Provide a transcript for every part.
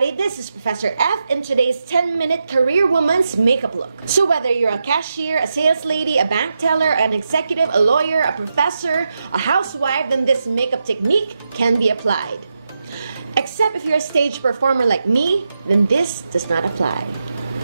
everybody, this is Professor F in today's 10-minute career woman's makeup look. So whether you're a cashier, a sales lady, a bank teller, an executive, a lawyer, a professor, a housewife, then this makeup technique can be applied. Except if you're a stage performer like me, then this does not apply.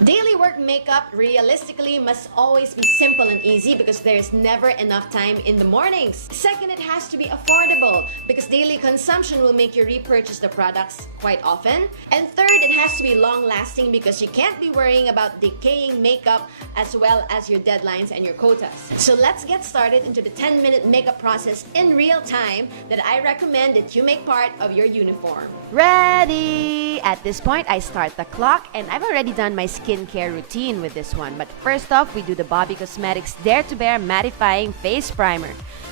Daily work makeup realistically must always be simple and easy because there's never enough time in the mornings. Second, it has to be affordable because daily consumption will make you repurchase the products quite often. And third, it has to be long-lasting because you can't be worrying about decaying makeup as well as your deadlines and your quotas. So let's get started into the 10-minute makeup process in real time that I recommend that you make part of your uniform. Ready! At this point, I start the clock and I've already done my skincare routine with this one. But first off, we do the Bobby Cosmetics Dare to Bear Mattifying Face Primer.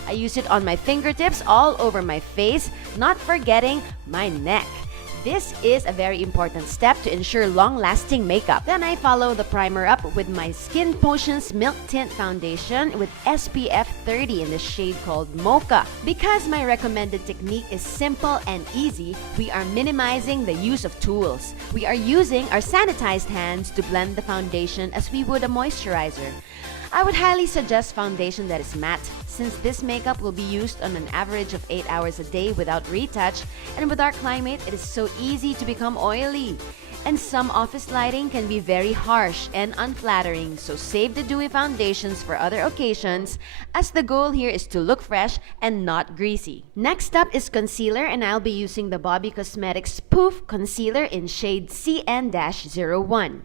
I use it on my fingertips all over my face, not forgetting my neck. This is a very important step to ensure long-lasting makeup. Then I follow the primer up with my Skin Potions Milk Tint Foundation with SPF 30 in the shade called Mocha. Because my recommended technique is simple and easy, we are minimizing the use of tools. We are using our sanitized hands to blend the foundation as we would a moisturizer. I would highly suggest foundation that is matte, since this makeup will be used on an average of 8 hours a day without retouch, and with our climate, it is so easy to become oily. And some office lighting can be very harsh and unflattering, so save the dewy foundations for other occasions, as the goal here is to look fresh and not greasy. Next up is concealer, and I'll be using the Bobby Cosmetics Poof Concealer in shade CN-01.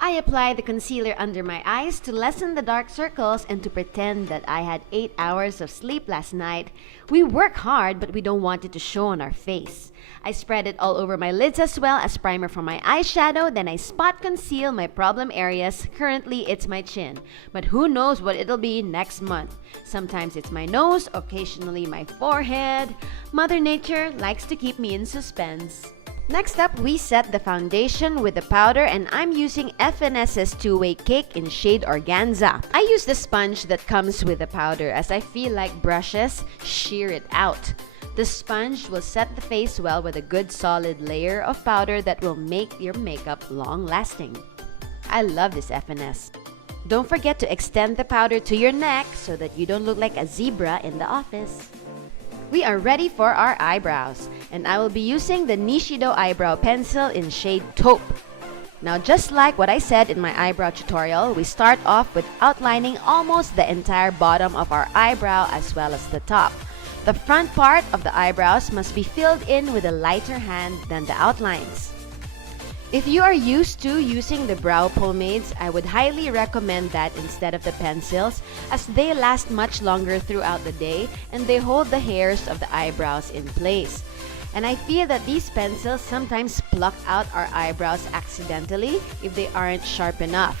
I apply the concealer under my eyes to lessen the dark circles and to pretend that I had 8 hours of sleep last night. We work hard, but we don't want it to show on our face. I spread it all over my lids as well as primer for my eyeshadow, then I spot conceal my problem areas. Currently, it's my chin, but who knows what it'll be next month. Sometimes it's my nose, occasionally my forehead. Mother Nature likes to keep me in suspense. Next up, we set the foundation with the powder, and I'm using FNS's Two-Way Cake in shade Organza. I use the sponge that comes with the powder as I feel like brushes shear it out. The sponge will set the face well with a good solid layer of powder that will make your makeup long-lasting. I love this FNS. Don't forget to extend the powder to your neck so that you don't look like a zebra in the office. We are ready for our eyebrows, and I will be using the Nishido Eyebrow Pencil in shade Taupe. Now, just like what I said in my eyebrow tutorial, we start off with outlining almost the entire bottom of our eyebrow as well as the top. The front part of the eyebrows must be filled in with a lighter hand than the outlines. If you are used to using the brow pomades, I would highly recommend that instead of the pencils, as they last much longer throughout the day and they hold the hairs of the eyebrows in place. And I feel that these pencils sometimes pluck out our eyebrows accidentally if they aren't sharp enough.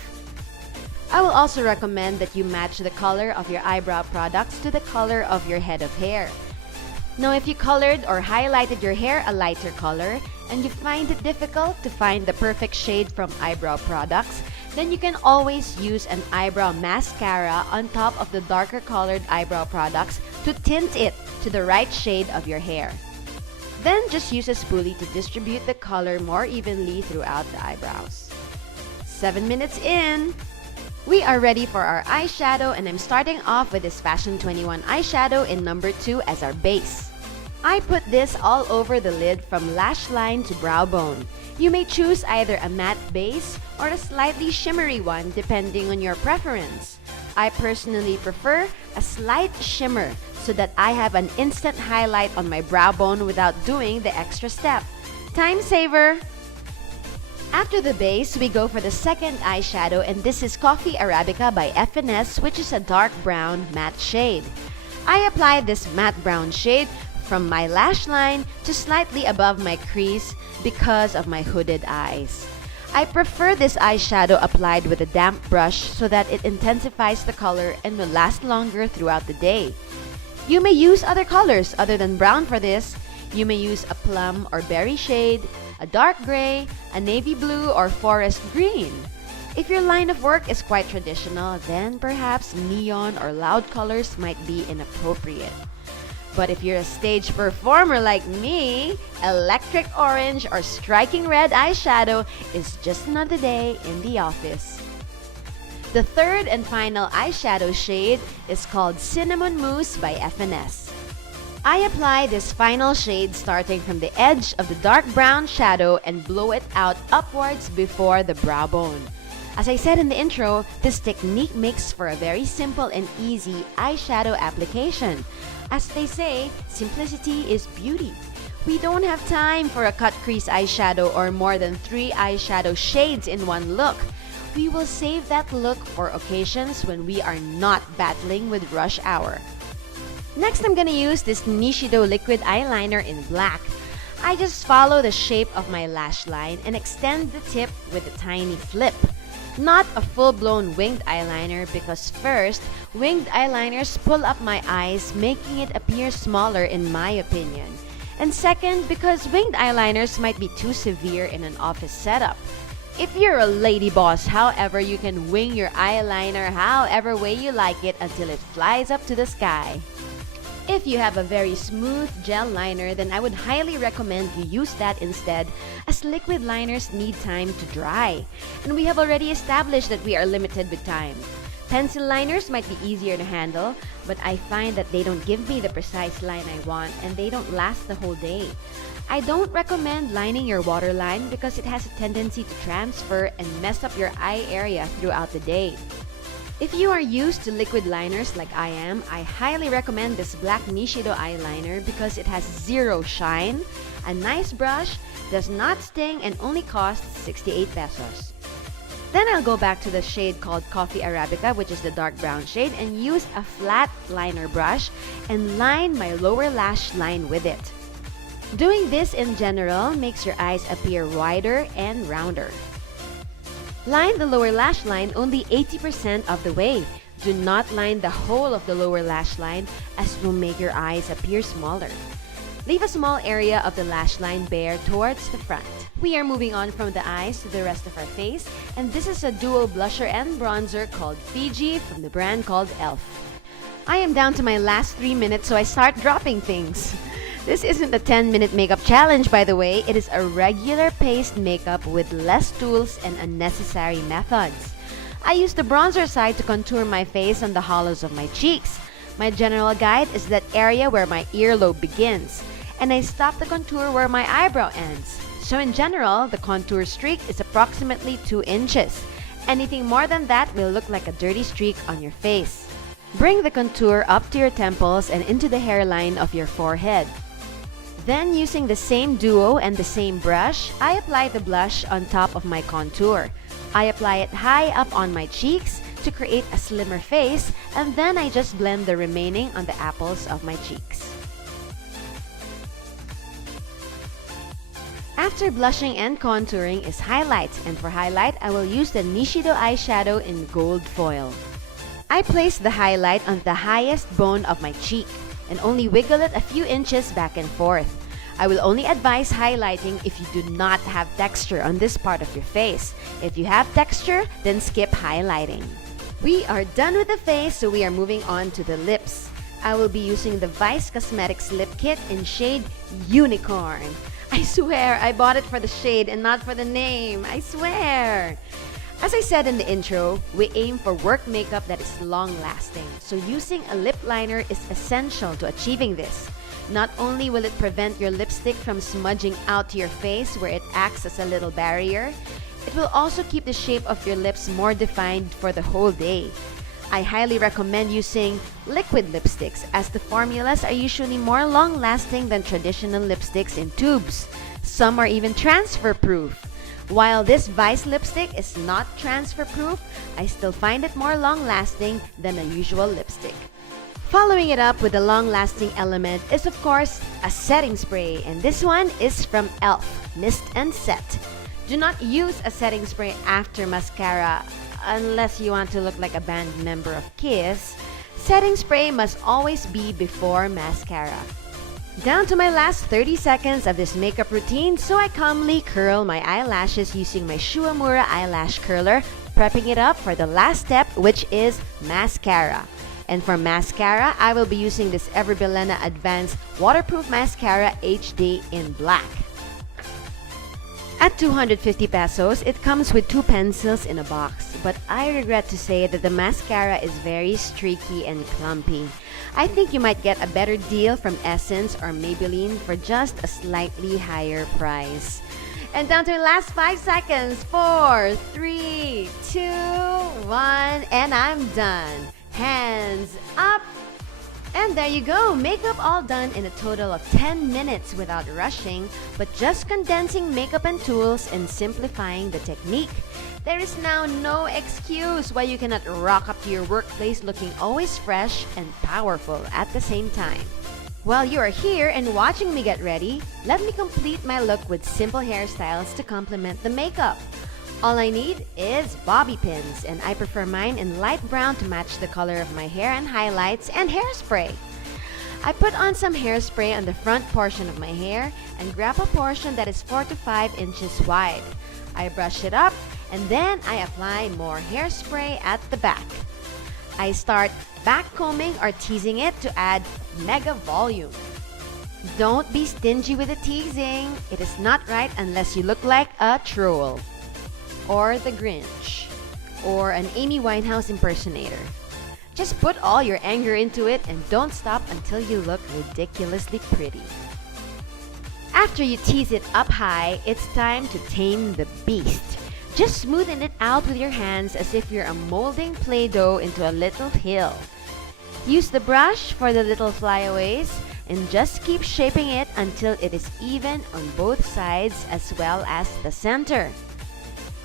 I will also recommend that you match the color of your eyebrow products to the color of your head of hair. Now, if you colored or highlighted your hair a lighter color and you find it difficult to find the perfect shade from eyebrow products, then you can always use an eyebrow mascara on top of the darker colored eyebrow products to tint it to the right shade of your hair. Then just use a spoolie to distribute the color more evenly throughout the eyebrows. 7 minutes in! We are ready for our eyeshadow, and I'm starting off with this Fashion 21 eyeshadow in number 2 as our base. I put this all over the lid from lash line to brow bone. You may choose either a matte base or a slightly shimmery one depending on your preference. I personally prefer a slight shimmer so that I have an instant highlight on my brow bone without doing the extra step. Time saver! After the base, we go for the second eyeshadow, and this is Coffee Arabica by FNS, which is a dark brown matte shade. I apply this matte brown shade from my lash line to slightly above my crease because of my hooded eyes. I prefer this eyeshadow applied with a damp brush so that it intensifies the color and will last longer throughout the day. You may use other colors other than brown for this. You may use a plum or berry shade, a dark gray, a navy blue, or forest green. If your line of work is quite traditional, then perhaps neon or loud colors might be inappropriate. But if you're a stage performer like me, electric orange or striking red eyeshadow is just another day in the office. The third and final eyeshadow shade is called Cinnamon Mousse by FNS. I apply this final shade starting from the edge of the dark brown shadow and blow it out upwards before the brow bone. As I said in the intro, this technique makes for a very simple and easy eyeshadow application. As they say, simplicity is beauty. We don't have time for a cut crease eyeshadow or more than 3 eyeshadow shades in one look. We will save that look for occasions when we are not battling with rush hour. Next, I'm gonna use this Nishido liquid eyeliner in black. I just follow the shape of my lash line and extend the tip with a tiny flip. Not a full-blown winged eyeliner because first, winged eyeliners pull up my eyes, making it appear smaller in my opinion. And second, because winged eyeliners might be too severe in an office setup. If you're a lady boss, however, you can wing your eyeliner however way you like it until it flies up to the sky. If you have a very smooth gel liner, then I would highly recommend you use that instead, as liquid liners need time to dry. And we have already established that we are limited with time. Pencil liners might be easier to handle, but I find that they don't give me the precise line I want and they don't last the whole day. I don't recommend lining your waterline because it has a tendency to transfer and mess up your eye area throughout the day. If you are used to liquid liners like I am, I highly recommend this black Nishido eyeliner because it has zero shine, a nice brush, does not sting, and only costs 68 pesos. Then I'll go back to the shade called Coffee Arabica, which is the dark brown shade, and use a flat liner brush and line my lower lash line with it. Doing this in general makes your eyes appear wider and rounder. Line the lower lash line only 80% of the way. Do not line the whole of the lower lash line as it will make your eyes appear smaller. Leave a small area of the lash line bare towards the front. We are moving on from the eyes to the rest of our face, and this is a duo blusher and bronzer called Fiji from the brand called Elf. I am down to my last 3 minutes, so I start dropping things. This isn't a 10-minute makeup challenge, by the way. It is a regular paced makeup with less tools and unnecessary methods. I use the bronzer side to contour my face on the hollows of my cheeks. My general guide is that area where my earlobe begins, and I stop the contour where my eyebrow ends. So in general, the contour streak is approximately 2 inches. Anything more than that will look like a dirty streak on your face. Bring the contour up to your temples and into the hairline of your forehead. Then, using the same duo and the same brush, I apply the blush on top of my contour. I apply it high up on my cheeks to create a slimmer face, and then I just blend the remaining on the apples of my cheeks. After blushing and contouring is highlight, and for highlight, I will use the Nishido eyeshadow in gold foil. I place the highlight on the highest bone of my cheek and only wiggle it a few inches back and forth. I will only advise highlighting if you do not have texture on this part of your face. If you have texture, then skip highlighting. We are done with the face, so we are moving on to the lips. I will be using the Vice Cosmetics Lip Kit in shade Unicorn. I swear, I bought it for the shade and not for the name. I swear! As I said in the intro, we aim for work makeup that is long-lasting, so using a lip liner is essential to achieving this. Not only will it prevent your lipstick from smudging out to your face where it acts as a little barrier, it will also keep the shape of your lips more defined for the whole day. I highly recommend using liquid lipsticks as the formulas are usually more long-lasting than traditional lipsticks in tubes. Some are even transfer-proof. While this Vice lipstick is not transfer-proof, I still find it more long-lasting than a usual lipstick. Following it up with a long-lasting element is of course a setting spray, and this one is from Elf, Mist and Set. Do not use a setting spray after mascara unless you want to look like a band member of Kiss. Setting spray must always be before mascara. Down to my last 30 seconds of this makeup routine, so I calmly curl my eyelashes using my Shuamura eyelash curler, prepping it up for the last step, which is mascara. And for mascara, I will be using this Everbelena Advanced Waterproof Mascara HD in black. At 250 pesos, it comes with 2 pencils in a box, but I regret to say that the mascara is very streaky and clumpy. I think you might get a better deal from Essence or Maybelline for just a slightly higher price. And down to the last 5 seconds. 4, 3, 2, 1, and I'm done. Hands up. And there you go, makeup all done in a total of 10 minutes without rushing, but just condensing makeup and tools and simplifying the technique. There is now no excuse why you cannot rock up to your workplace looking always fresh and powerful at the same time. While you are here and watching me get ready, let me complete my look with simple hairstyles to complement the makeup. All I need is bobby pins, and I prefer mine in light brown to match the color of my hair and highlights, and hairspray. I put on some hairspray on the front portion of my hair and grab a portion that is 4 to 5 inches wide. I brush it up and then I apply more hairspray at the back. I start back combing or teasing it to add mega volume. Don't be stingy with the teasing. It is not right unless you look like a troll, or the Grinch, or an Amy Winehouse impersonator. Just put all your anger into it and don't stop until you look ridiculously pretty. After you tease it up high, it's time to tame the beast. Just smoothen it out with your hands as if you're molding Play-Doh into a little hill. Use the brush for the little flyaways and just keep shaping it until it is even on both sides as well as the center.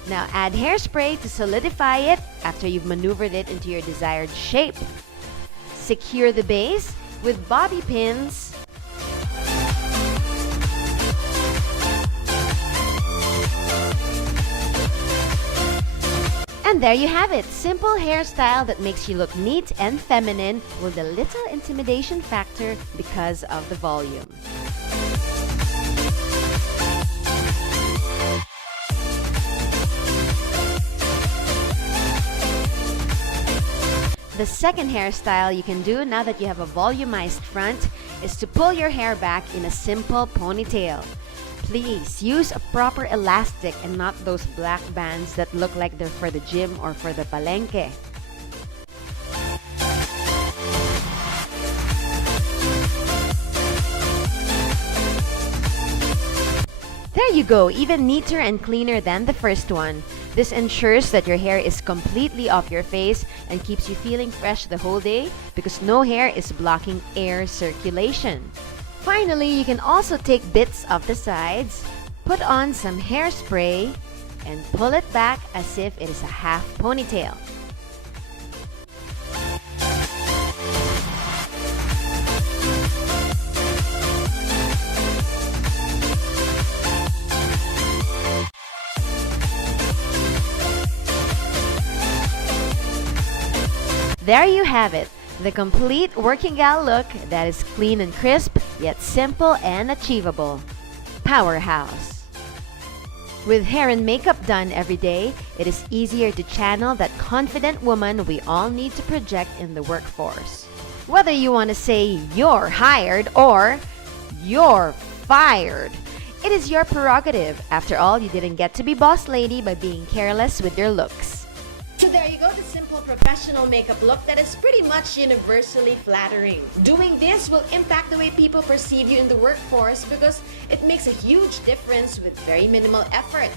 Now add hairspray to solidify it after you've maneuvered it into your desired shape. Secure the base with bobby pins. And there you have it, simple hairstyle that makes you look neat and feminine with a little intimidation factor because of the volume. The second hairstyle you can do now that you have a volumized front is to pull your hair back in a simple ponytail. Please use a proper elastic and not those black bands that look like they're for the gym or for the palenque. There you go, even neater and cleaner than the first one. This ensures that your hair is completely off your face and keeps you feeling fresh the whole day because no hair is blocking air circulation. Finally, you can also take bits of the sides, put on some hairspray, and pull it back as if it is a half ponytail. There you have it, the complete working gal look that is clean and crisp, yet simple and achievable. Powerhouse. With hair and makeup done every day, it is easier to channel that confident woman we all need to project in the workforce. Whether you want to say you're hired or you're fired, it is your prerogative. After all, you didn't get to be boss lady by being careless with your looks. So there you go, the simple professional makeup look that is pretty much universally flattering. Doing this will impact the way people perceive you in the workforce because it makes a huge difference with very minimal effort.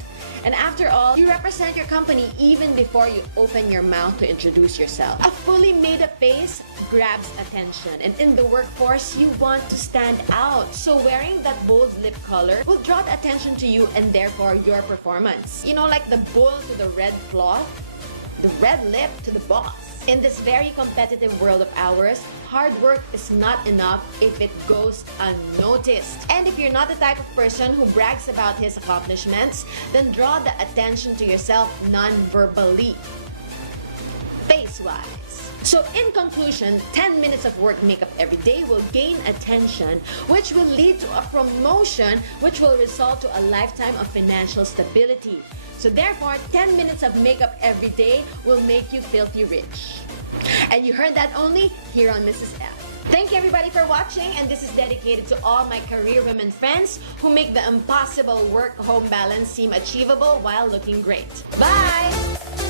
And after all, you represent your company even before you open your mouth to introduce yourself. A fully made-up face grabs attention, and in the workforce, you want to stand out. So wearing that bold lip color will draw the attention to you and therefore your performance. You know, like the bull to the red cloth, the red lip to the boss. In this very competitive world of ours, hard work is not enough if it goes unnoticed. And if you're not the type of person who brags about his accomplishments, then draw the attention to yourself non-verbally, face-wise. So in conclusion, 10 minutes of work makeup every day will gain attention, which will lead to a promotion, which will result to a lifetime of financial stability. So therefore, 10 minutes of makeup every day will make you filthy rich. And you heard that only here on Mrs. F. Thank you everybody for watching, and this is dedicated to all my career women friends who make the impossible work-home balance seem achievable while looking great. Bye!